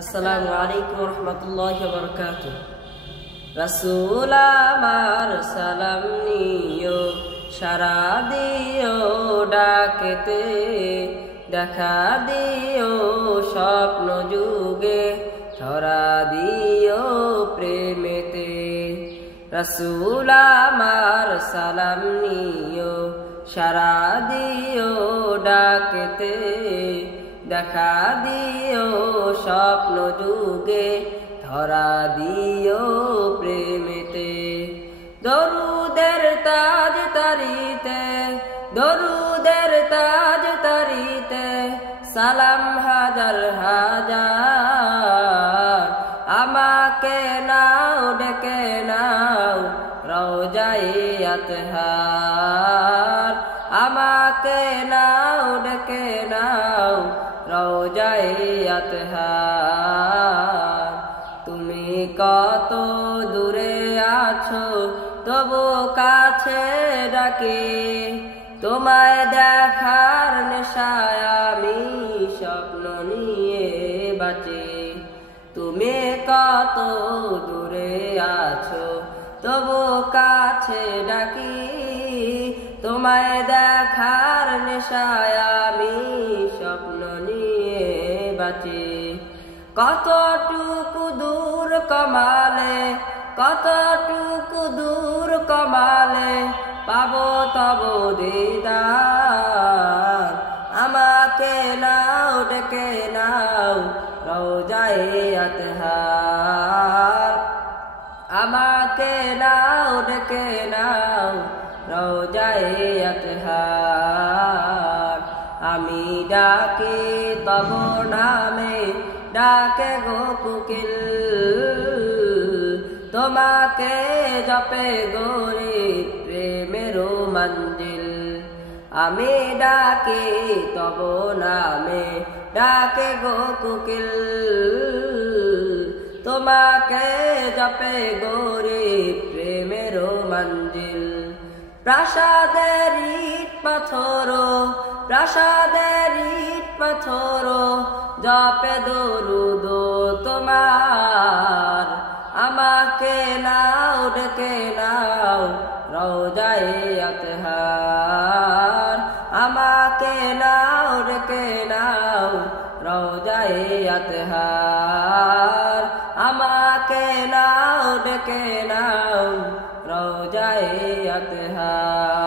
আসসালামু আলাইকুম রহমতুল্লাহি ওয়া বারাকাতুহু। রাসূল আমার সালাম নিও, সারা দিও ডাকেতে, দেখা দিও স্বপ্ন যুগে, ধরা দিও প্রেমেতে। রাসূল আমার সালাম নিও, সারা দিও ডাকেতে, দেখা দিও স্বপ্ন যুগে, ধরা দিও প্রেমেতে। দরুদের তাজ তারিতে, দরুদের তাজ তারিতে, সালাম হাজার হাজার। আমাকে নাও ডেকে নাও রওজায়ে আতহার, আমাকে নাও ডেকে নাও রওজায়ে আতহার। তুমি কত দূরে আছো তবু কাছে ডাকি, তোমায় দেখার নেশায় আমি স্বপ্ন নিয়ে বাঁচি। তুমি কত দূরে আছো তবু কাছে ডাকি, তোমায় দেখার নেশায় আমি স্বপ্ন নিয়ে বাঁচি। কতটুকু দূর কমালে, কতটুকু দূর কমালে পাবো তব দিদার। আমাকে নাও ডেকে নাও রওজায়ে আতহার, আমাকে নাও ডেকে নাও রওজায়ে আতহার। আমি ডাকি তব নামে, ডাকে গো কোকিল, তোমাকে জপে গোরে প্রেমের মঞ্জিল। আমি ডাকি তব নামে, ডাকে গো কোকিল, তোমাকে জপে গোরে প্রেমের মঞ্জিল। প্রাসাদের ইট পাথর, প্রাসাদের ইট পাথর, জপে দরুদ তোমার। আমাকে নাও ডেকে নাও রওজায়ে আতহার, আমাকে নাও ডেকে নাও রওজায়ে আতহার, আমাকে নাও ডেকে নাও রওজায়ে আতহার।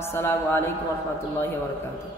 আসসালামু আলাইকুম ওয়া রাহমাতুল্লাহি ওয়া বারাকাতুহু।